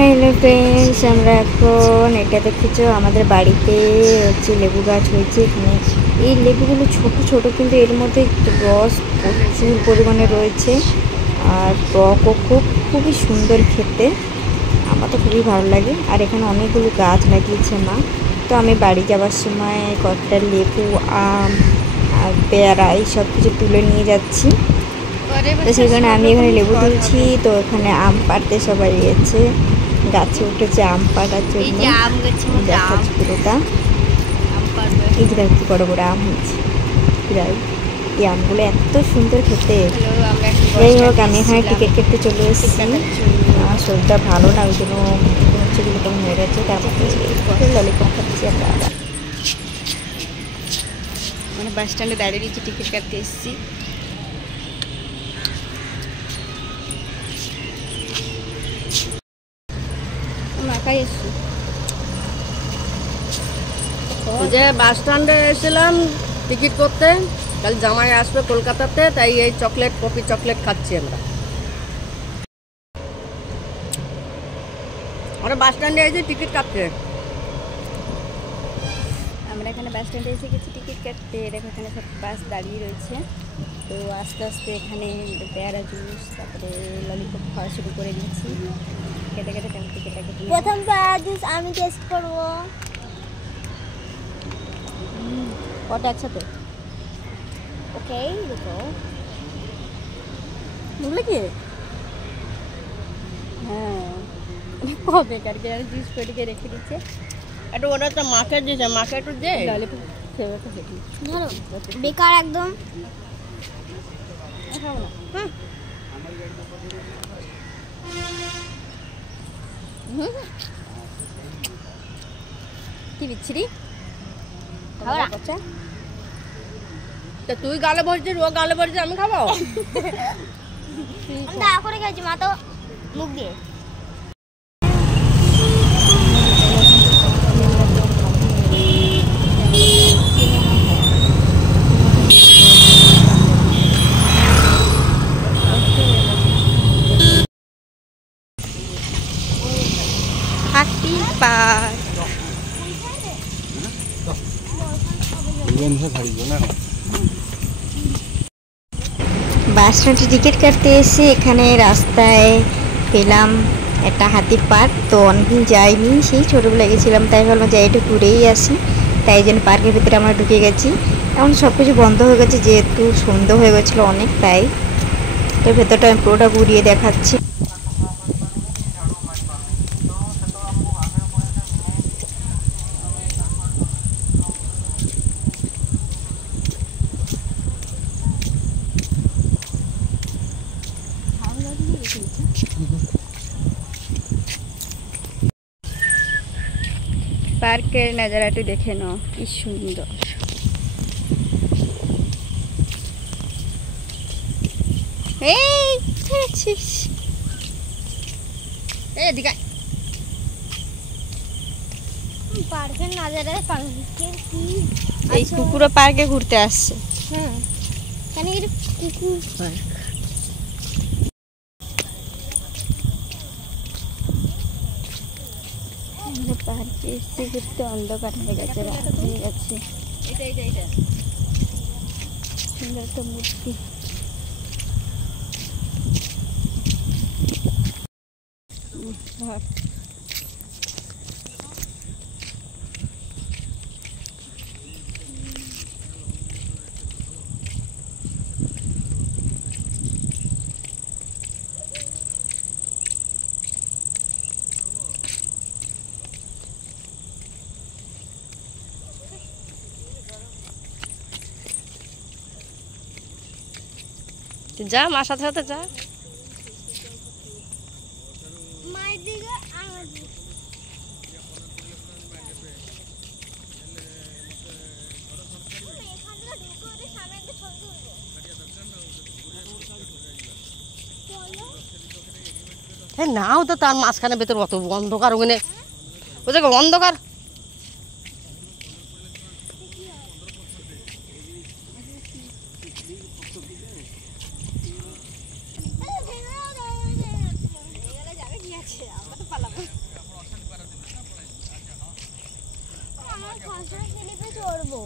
Hello friends, আমরা এখন এটা দেখেছো আমাদের বাড়িতে হচ্ছে লেবু গাছ হয়েছে। এখানে এই লেবুগুলো ছোট ছোট, কিন্তু এর মধ্যে রস প্রচুর পরিমাণে রয়েছে আর টকও খুবই সুন্দর খেতে। আমার তো খুবই ভালো লাগে। আর এখানে অনেকগুলো গাছ লাগিয়েছে মা। তো আমি বাড়ি যাওয়ার সময় কয়েকটা লেবু, আম আর পেয়ারা এই সব কিছু তুলে নিয়ে যাচ্ছি। তো সেখানে আমি এখানে লেবু তুলছি, তো এখানে আম পাড়তে সবাই গেছে, গাছে উঠেছে আম পাড়ার জন্য। দেখাচ্ছি পুরোটা, এই যে দেখছি বড় বড় আম হচ্ছে। এই আমগুলো এত সুন্দর খেতে। যাই হোক, আমি এখানে টিকিট কেটে চলে এসেছি। আমার শরীরটা ভালো না, ওই জন্য হচ্ছে এরকম হয়ে গেছে। তার মধ্যে ললিপপ খাচ্ছি আমরা। আবার মানে বাস স্ট্যান্ডে দাঁড়িয়ে দিয়েছি, টিকিট কাটতে এসেছি। একাই এসছি। যে বাস স্ট্যান্ডে এসেছিলাম টিকিট করতে, কাল জামাই আসবে কলকাতাতে, তাই এই চকলেট কফি চকলেট খাচ্ছি আমরা বাস স্ট্যান্ডে এসে টিকিট কাটতে। আমরা এখানে বাস স্ট্যান্ডে এসে গেছি টিকিট কাটতে। দেখো এখানে সব বাস দাঁড়িয়ে রয়েছে। তো আস্তে আস্তে এখানে পেয়ারা জুস, তারপরে ললিপপ খাওয়া শুরু করে দিয়েছি। কেটে কেটে টিকিটটা কেটে প্রথম পেয়ারা জুস আমি টেস্ট করবো। কটা একসাথে? ওকে, দেখো বুঝলে কি? হ্যাঁ, কবে কারকে জুস করে রেখে দিচ্ছে। একটু ওটা তো মাকে দিয়েছে, মাকে একটু দে। ললিপপ ফেভারিট খেতে ধরো, বেকার একদম। খাবো না। কি বিচ্ছিরি খাবো না। তা তুই গালে ভরছিস, ও গালে ভরছিস, আমি খাবো? আমি দা করে গেছি মা, তো মুখ দিয়ে। হাতি পার বাস স্ট্যান্ডে টিকিট কাটতে এসে এখানে রাস্তায় পেলাম একটা হাতি পার্ক। তো অনেকদিন যাইনি, সেই ছোটোবেলায় গেছিলাম, তাই ভাবলাম যাই একটু ঘুরেই আসি। তাই জন্য পার্কের ভিতরে আমরা ঢুকে গেছি। এখন সব কিছু বন্ধ হয়ে গেছে, যেহেতু সন্ধ্যা হয়ে গেছিলো অনেক, তাই তো ভেতরটা আমি পুরোটা ঘুরিয়ে দেখাচ্ছি। পার্কের নজারাটি দেখে নাও, কি সুন্দর। এই ছেড়েছিস এদিকে পার্কের নাজারায় পার্কের কি এই কুকুরও পার্কে ঘুরতে আসছে। হ্যাঁ, কেন এটা কুকুর পার্ক। আমরা পার্কে এসে ঘুরতে, অন্ধকার হয়ে গেছে, রাত হয়ে গেছে। সুন্দর একটা মূর্তি। ধর যা, মার সাথে সাথে যা। মায়ের দিকে আমার দিকে। এখান থেকে ঢুকে ওদের সামনে একটা ছবি তুলবো। নাও তো, তার মাঝখানে ভেতর অত অন্ধকার, ওখানে ওই জায়গায় অন্ধকার। যাবে কি আছে, আমরা তো পালাবো। খসড়া স্লিপে চড়বো।